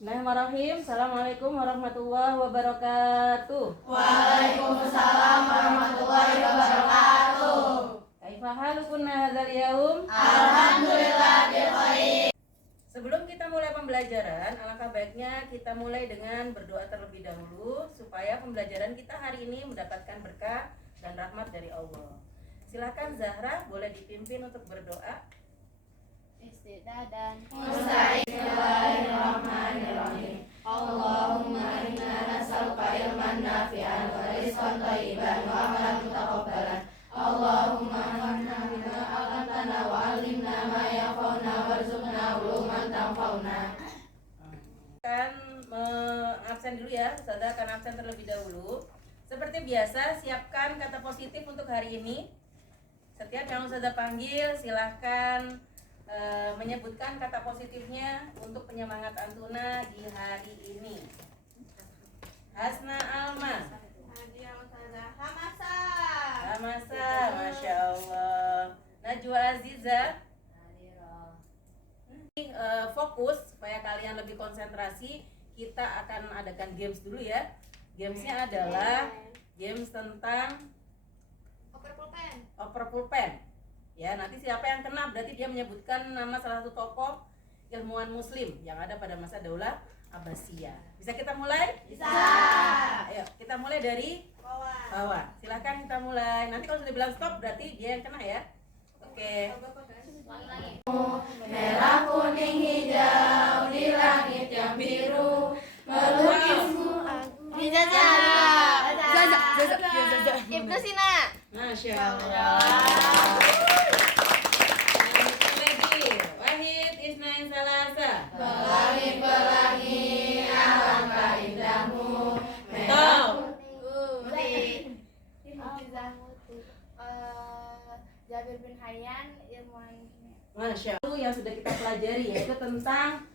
Bismillahirrahmanirrahim. Assalamualaikum warahmatullahi wabarakatuh. Waalaikumsalam warahmatullahi wabarakatuh. Kaifa halukum hadzal yaum? Alhamdulillah bil khair. Sebelum kita mulai pembelajaran, alangkah baiknya kita mulai dengan berdoa terlebih dahulu supaya pembelajaran kita hari ini mendapatkan berkah dan rahmat dari Allah. Silakan Zahra, boleh dipimpin untuk berdoa. Istidadan. Bismillahirrahmanirrahim. Allahumma inna nas'aluka ilman nafi'an wa rizqan thayyiban wa amalan mutaqabbalan. Allahumma anfa'na bima 'allamtana wa 'allimna ma yanfa'una warzuqna uluman tanfa'una. Akan absen dulu ya, Ustazah akan absen terlebih dahulu. Seperti biasa, siapkan kata positif untuk hari ini. Setiap yang Ustazah panggil, silahkan menyebutkan kata positifnya untuk penyemangat Antuna di hari ini. Hasna Alma, Hamasa. Hamasa, Masya Allah. Najwa Aziza. Fokus supaya kalian lebih konsentrasi. Kita akan adakan games dulu ya. Gamesnya adalah games tentang oper pulpen. Ya, nanti siapa yang kena berarti dia menyebutkan nama salah satu tokoh ilmuwan muslim yang ada pada masa Daulah Abbasiyah. Bisa kita mulai? Bisa. Ayo, kita mulai dari bawah. Silahkan kita mulai. Nanti kalau sudah bilang stop berarti dia yang kena ya. Oke. Merah, kuning, hijau di langit yang biru melukismu. Ibnu Sina. Masya Allah. Lagi. Wahid Isnain Salasa. Pelangi-pelangi alangkah indahmu. Tahu. Jabir bin Hayyan, ilmuwan Masya Allah, yang sudah kita pelajari yaitu tentang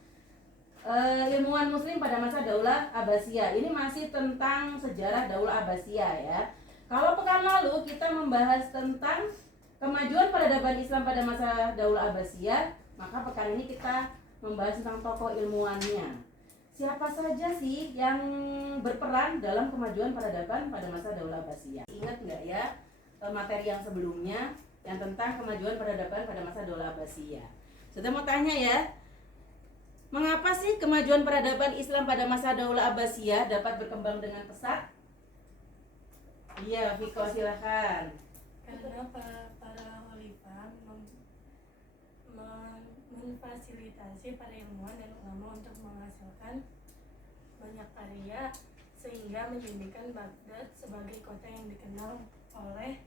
ilmuwan muslim pada masa Daulah Abbasiyah. Ini masih tentang sejarah Daulah Abbasiyah ya. Kalau pekan lalu kita membahas tentang kemajuan peradaban Islam pada masa Daulah Abbasiyah, maka pekan ini kita membahas tentang tokoh ilmuwannya. Siapa saja sih yang berperan dalam kemajuan peradaban pada masa Daulah Abbasiyah? Ingat nggak ya materi yang sebelumnya yang tentang kemajuan peradaban pada masa Daulah Abbasiyah? Sudah mau tanya ya, mengapa sih kemajuan peradaban Islam pada masa Daulah Abbasiyah dapat berkembang dengan pesat? Iya, Viko silakan. Karena para khalifah memfasilitasi para ilmuwan dan ulama untuk menghasilkan banyak karya sehingga menjadikan Baghdad sebagai kota yang dikenal oleh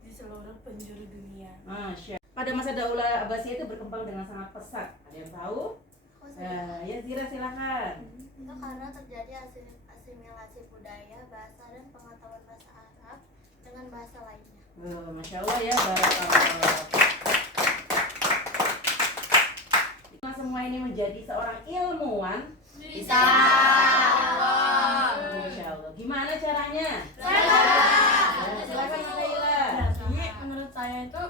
di seluruh penjuru dunia. Masya. Pada masa Daulah Abbasiyah itu berkembang dengan sangat pesat. Ada yang tahu? Ya Zira silakan. Itu karena terjadi asimilasi budaya, bahasa, dan pengetahuan bahasa Arab dengan bahasa lainnya. Masya Allah ya, barakallah. Semua ini menjadi seorang ilmuwan. Bisa. Masya Allah. Gimana caranya? Silakan Laila. Jadi menurut saya itu,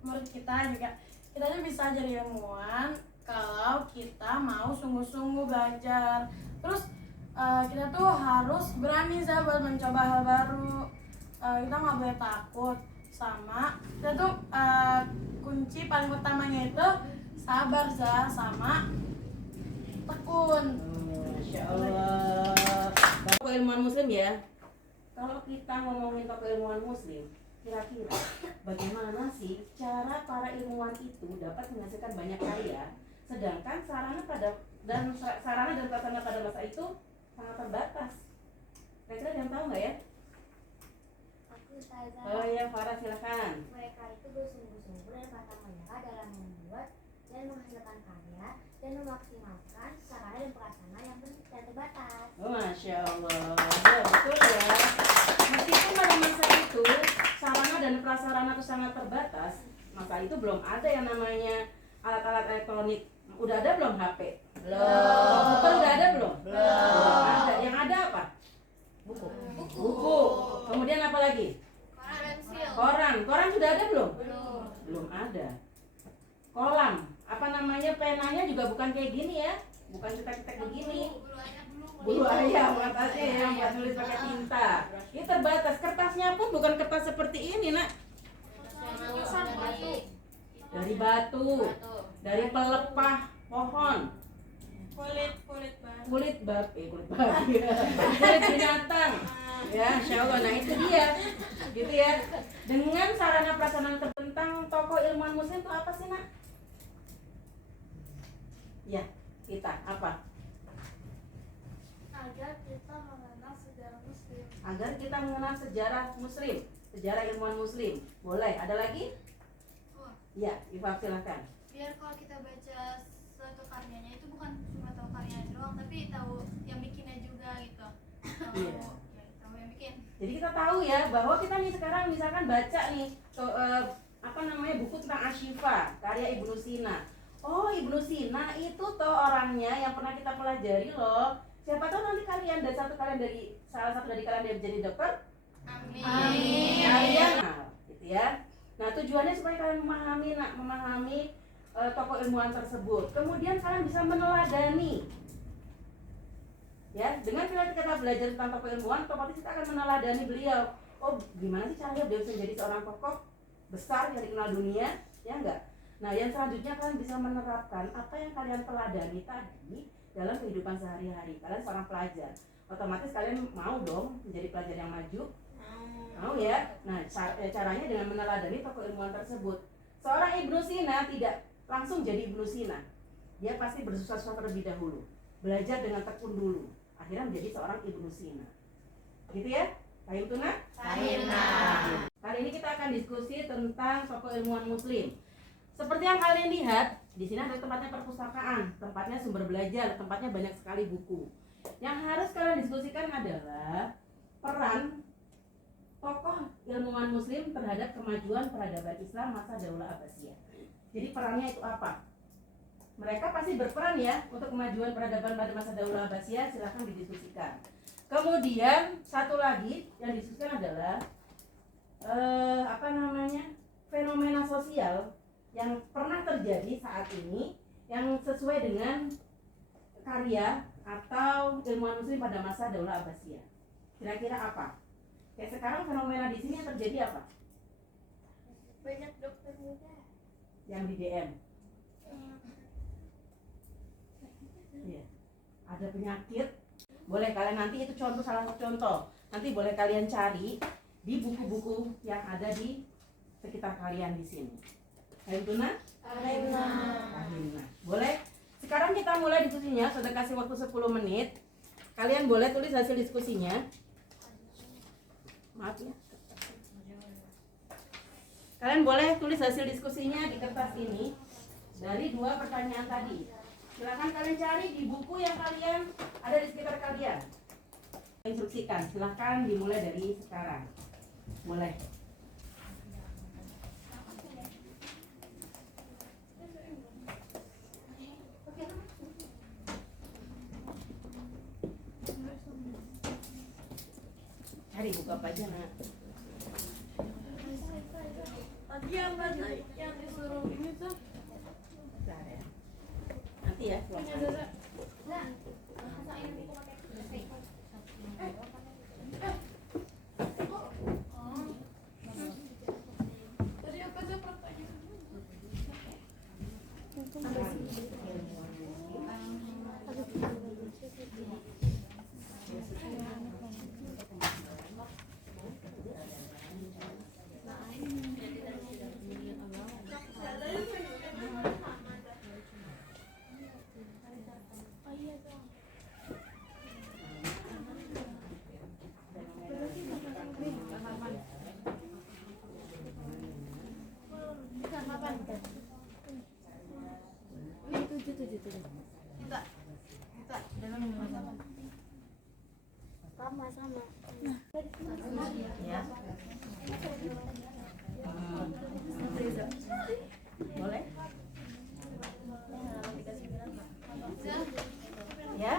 menurut kita juga, kita tuh bisa jadi ilmuwan kalau kita mau sungguh-sungguh belajar. Terus kita tuh harus berani buat mencoba hal baru. Kita nggak boleh takut sama. Kita tuh kunci paling utamanya itu sabar sama tekun. Masya Allah. Tokoh ilmuwan muslim ya. Kalau kita ngomongin tokoh ilmuwan muslim, kira-kira bagaimana sih cara para ilmuwan itu dapat menghasilkan banyak karya, sedangkan sarana dan prasarana pada masa itu sangat terbatas. Kira-kira ada yang tahu nggak ya? Aku Ustazah. Oh ya, Farah silakan. Mereka itu bersungguh-sungguh dan pantang menyerah dalam membuat dan menghasilkan karya dan memaksimalkan sarana dan prasarana yang terbatas. Oh, Masya Allah. Ya, betul ya. Meskipun pada masa itu sarana dan prasarana itu sangat terbatas, masa itu belum ada yang namanya alat-alat elektronik. Udah ada belum HP? Belum. Komputer udah ada belum? Belum. Ada. Yang ada apa? Buku. Buku. Kemudian apa lagi? Koran. Koran sudah ada belum? Belum ada. Kolam. Apa namanya, penanya juga bukan kayak gini ya. bukan cetak-cetak begini. Bulu ayam atasnya yang buat tulis pakai tinta. Ini terbatas, kertasnya pun bukan kertas seperti ini nak. Dari batu, dari pelepah pohon, kulit binatang. Ya, insya Allah. Nah itu dia, gitu ya. Dengan sarana prasarana tentang tokoh ilmuwan muslim itu apa sih nak? Ya, kita apa? Agar kita mengenal sejarah muslim. Agar kita mengenal sejarah muslim, sejarah ilmuwan muslim. Boleh, ada lagi? Ya, Iva silakan. Biar kalau kita baca suatu karyanya itu bukan cuma tahu karyanya doang, tapi tahu yang bikinnya juga gitu. Iya. Tahu yang bikin. Jadi kita tahu ya bahwa kita nih sekarang misalkan baca nih buku tentang Ashifa karya Ibnu Sina. Oh, Ibnu Sina itu toh orangnya yang pernah kita pelajari loh. Siapa tahu nanti kalian dan salah satu dari kalian dia menjadi dokter. Amin. Kalian, gitu ya. Nah tujuannya supaya kalian memahami tokoh ilmuwan tersebut. Kemudian kalian bisa meneladani. Ya, dengan kita belajar tentang tokoh ilmuwan, otomatis kita akan meneladani beliau. Oh, gimana sih caranya beliau bisa menjadi seorang tokoh besar yang dikenal dunia, ya enggak? Nah, yang selanjutnya kalian bisa menerapkan apa yang kalian teladani tadi dalam kehidupan sehari-hari. Kalian seorang pelajar, otomatis kalian mau dong menjadi pelajar yang maju. Mau ya? Nah, caranya dengan meneladani tokoh ilmuwan tersebut. Seorang Ibnu Sina tidak langsung jadi Ibnu Sina. Dia pasti bersusah-susah terlebih dahulu. Belajar dengan tekun dulu. Akhirnya menjadi seorang Ibnu Sina. Gitu ya? Paham Tuna? Paham. Kali ini kita akan diskusi tentang tokoh ilmuwan muslim. Seperti yang kalian lihat, di sini ada tempatnya perpustakaan, tempatnya sumber belajar, tempatnya banyak sekali buku. Yang harus kalian diskusikan adalah peran tokoh ilmuwan muslim terhadap kemajuan peradaban Islam masa Daulah Abbasiyah. Jadi perannya itu apa? Mereka pasti berperan ya untuk kemajuan peradaban pada masa Daulah Abbasiyah, silahkan didiskusikan. Kemudian satu lagi yang didiskusikan adalah fenomena sosial yang pernah terjadi saat ini yang sesuai dengan karya atau ilmuwan muslim pada masa Daulah Abbasiyah. Kira-kira apa? Kayak sekarang fenomena di sini yang terjadi apa? Banyak dokter muda. Yang di DM. Iya. Ada penyakit. Boleh kalian nanti itu salah satu contoh. Nanti boleh kalian cari di buku-buku yang ada di sekitar kalian di sini. Tuna? Boleh? Sekarang kita mulai diskusinya. Sudah kasih waktu 10 menit. Kalian boleh tulis hasil diskusinya. Maaf ya. Kalian boleh tulis hasil diskusinya di kertas ini dari 2 pertanyaan tadi. Silakan kalian cari di buku yang kalian ada di sekitar kalian. Instruksikan, silakan dimulai dari sekarang. Boleh. Cari buku apa aja nak? Tadi yang disuruh ini tuh Bentar ya. Nanti ya. punya Zaza. Tadi apa aja pertanyaan? Sama. Ya. Boleh? Ya.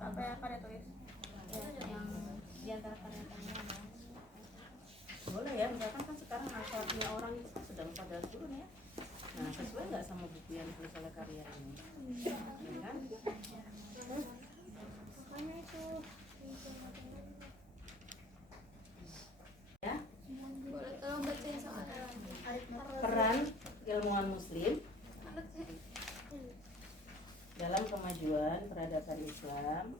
Apa ada tulis? Yang diantara karya-karya Boleh ya, misalkan kan sekarang akhlaknya orang itu kan sedang pada turun ya. Sesuai nggak sama buku yang ditulis oleh karya ini? Ya kan? Makanya itu Ya, Boleh tolong bacain soalnya. peran ilmuwan muslim dalam kemajuan peradaban Islam.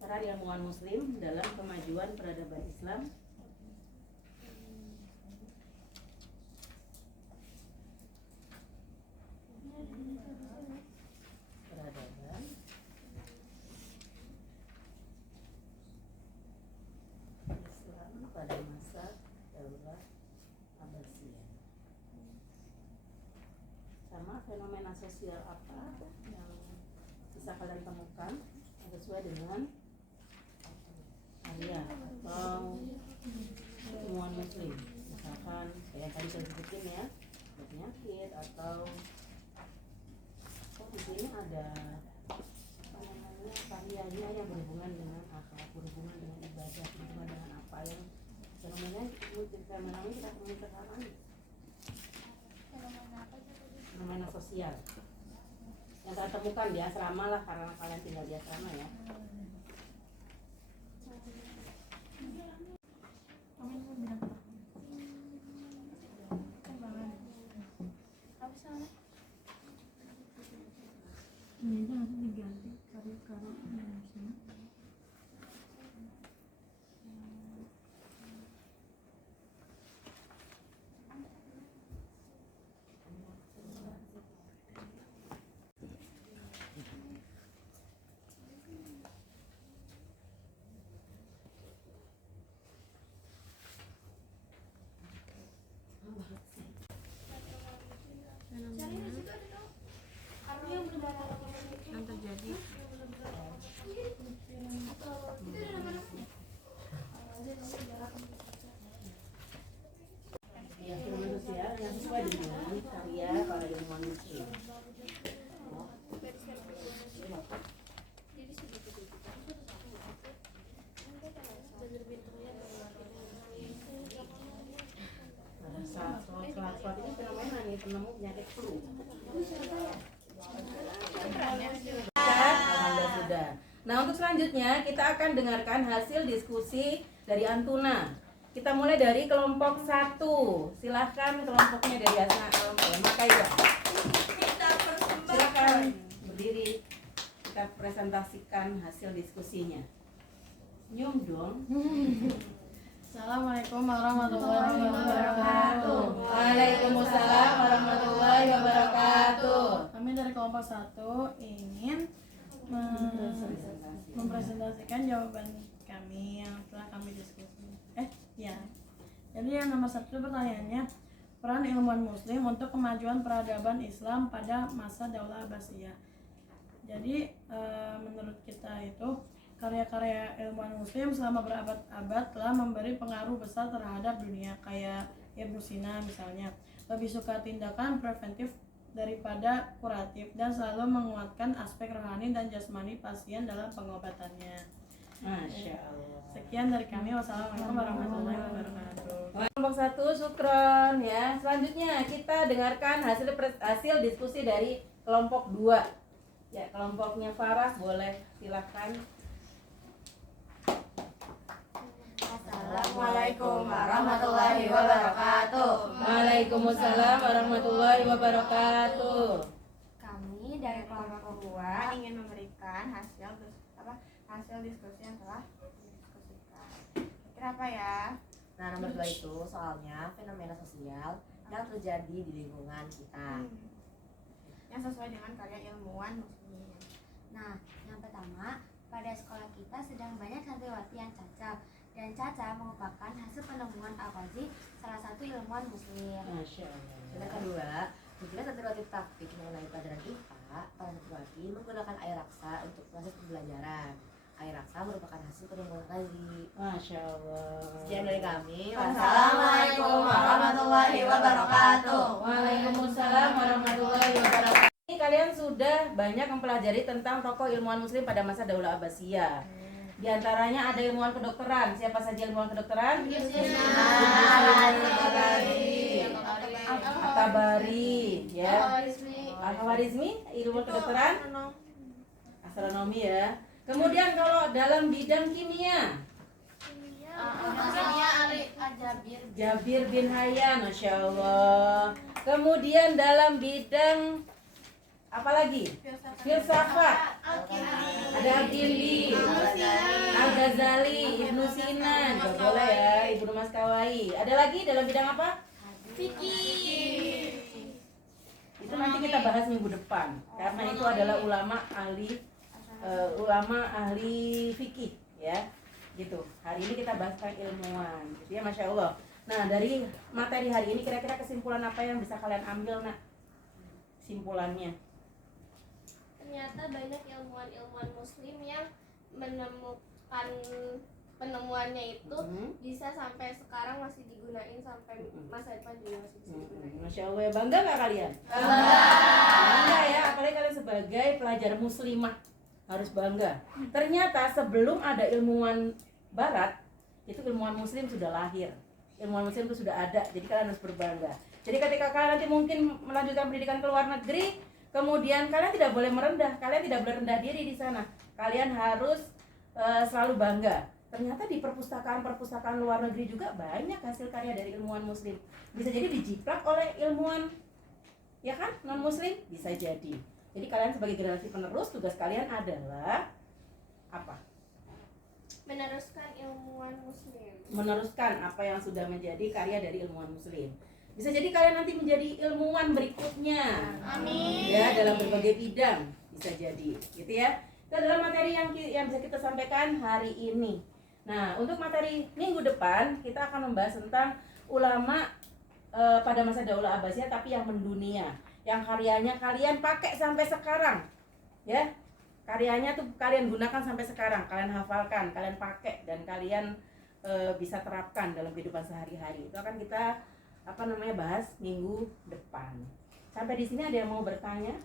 Peran ilmuwan muslim dalam kemajuan peradaban Islam. Peradaban Islam pada masa Daulah Abbasiyah. Sama fenomena sosial apa yang bisa kalian temukan yang sesuai dengan karya atau ilmuwan muslim, misalkan kayak tadi saya sebutin ya, penyakit atau di sini ada apa namanya karyanya yang berhubungan dengan akhlak, berhubungan dengan ibadah, berhubungan dengan apa yang fenomena ini kita temui sekarang, fenomena sosial yang saya temukan di asrama lah, karena kalian tinggal di asrama ya. Ini harus diganti karya-karya Indonesia. Yang terjadi Ya, fenomena sosial yang sesuai dengan karya para ilmuwan muslim. Saat ini fenomena nih penemu penyakit flu. Alhamdulillah sudah. Nah, untuk selanjutnya kita akan dengarkan hasil diskusi dari Antuna. Kita mulai dari kelompok 1. Silahkan kelompoknya dari Asna Al-Makaida. Silahkan berdiri. Kita presentasikan hasil diskusinya. Senyum dong. Assalamualaikum warahmatullahi wabarakatuh. Waalaikumsalam warahmatullahi wabarakatuh. Kami dari kelompok 1 ingin mempresentasikan jawaban kami yang telah kami diskusi. Ya. Jadi yang nomor 1 pertanyaannya, peran ilmuwan muslim untuk kemajuan peradaban Islam pada masa Daulah Abbasiyah. Jadi menurut kita itu karya-karya ilmuwan muslim selama berabad-abad telah memberi pengaruh besar terhadap dunia, kayak Ibnu Sina misalnya. Lebih suka tindakan preventif daripada kuratif dan selalu menguatkan aspek rohani dan jasmani pasien dalam pengobatannya. Masya Allah. Sekian dari kami. Wassalamualaikum warahmatullahi wabarakatuh. Kelompok 1 syukron ya. Selanjutnya kita dengarkan hasil diskusi dari kelompok 2. Ya, kelompoknya Faras boleh silakan. Assalamualaikum warahmatullahi wabarakatuh. Waalaikumsalam warahmatullahi wabarakatuh. kami dari kelompok 2 ingin memberikan hasil diskusi yang telah didiskusikan. Kenapa ya? Nah, nomor 2 itu soalnya fenomena sosial yang terjadi di lingkungan kita. Yang sesuai dengan karya ilmuwan muslim. Nah, yang pertama, pada sekolah kita sedang banyak santriwati yang cacat, dan cacat merupakan hasil penemuan Al-Qazi, salah satu ilmuwan muslim. Masya Allah. Dan yang kedua, jika santriwati praktik mengenai pelajaran IPA, para santriwati menggunakan air raksa untuk proses pembelajaran. Air raksa merupakan hasil penemuan Al-Qazi. Masya Allah. Sekian dari kami. Wassalamualaikum warahmatullahi wabarakatuh. Waalaikumsalam warahmatullahi wabarakatuh. Ini kalian sudah banyak mempelajari tentang tokoh ilmuwan muslim pada masa Daulah Abbasiyah. Di antaranya ada ilmuwan kedokteran. Siapa saja ilmuwan kedokteran? At-Tabari, ya. Al-Khawarizmi. Al-Khawarizmi, ilmu kedokteran, astronomi ya. Kemudian kalau dalam bidang kimia, Jabir bin Hayyan, Masya Allah. Kemudian dalam bidang apa lagi? Filsafat, ada Al-Kindi, Al-Ghazali, Ibnu Sina, juga boleh ya, Ibnu Maskawai. Ada lagi dalam bidang apa? Fikih. Itu nanti kita bahas minggu depan, karena itu adalah ulama ahli fikih ya, gitu. Hari ini kita bahas tentang ilmuwan, gitu ya, Masya Allah. Nah, dari materi hari ini kira-kira kesimpulan apa yang bisa kalian ambil, nak? Simpulannya. Ternyata banyak ilmuwan muslim yang menemukan penemuannya itu bisa sampai sekarang masih digunain sampai masa depan juga masih bisa digunain. Masya Allah, ya, bangga nggak kalian? Bangga ya, apalagi kalian sebagai pelajar muslimah harus bangga. Ternyata sebelum ada ilmuwan barat, itu ilmuwan muslim sudah lahir. Ilmuwan muslim itu sudah ada, jadi kalian harus berbangga. Jadi ketika kalian nanti mungkin melanjutkan pendidikan ke luar negeri, kemudian kalian tidak boleh merendah, kalian tidak boleh rendah diri di sana. Kalian harus selalu bangga. Ternyata di perpustakaan luar negeri juga banyak hasil karya dari ilmuwan muslim. Bisa jadi dijiplak oleh ilmuwan, ya kan, non muslim, bisa jadi. Jadi kalian sebagai generasi penerus, tugas kalian adalah apa? Meneruskan ilmuwan muslim. Meneruskan apa yang sudah menjadi karya dari ilmuwan muslim. Bisa jadi kalian nanti menjadi ilmuwan berikutnya. Amin. Ya, dalam berbagai bidang bisa jadi, gitu ya. Itu adalah materi yang bisa kita sampaikan hari ini. Nah, untuk materi minggu depan kita akan membahas tentang ulama pada masa Daulah Abbasiyah tapi yang mendunia, yang karyanya kalian pakai sampai sekarang, ya. Karyanya tuh kalian gunakan sampai sekarang, kalian hafalkan, kalian pakai dan kalian bisa terapkan dalam kehidupan sehari-hari. Itu akan kita bahas minggu depan. Sampai di sini ada yang mau bertanya?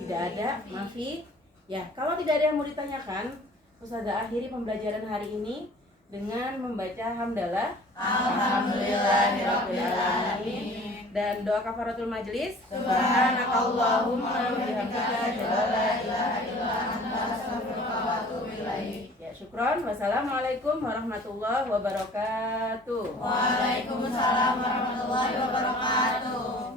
Tidak ada, Mafi. Ya, kalau tidak ada yang mau ditanyakan, Ustazah akhiri pembelajaran hari ini dengan membaca hamdalah Alhamdulillahirabbil alamin dan doa kafaratul majelis. Subhanakallahumma wa bihamdika asyhadu an la ilaha illa anta astaghfiruka wa atubu ilaik. Ya, syukron. Wassalamualaikum warahmatullahi wabarakatuh. Waalaikumsalam warahmatullahi wabarakatuh.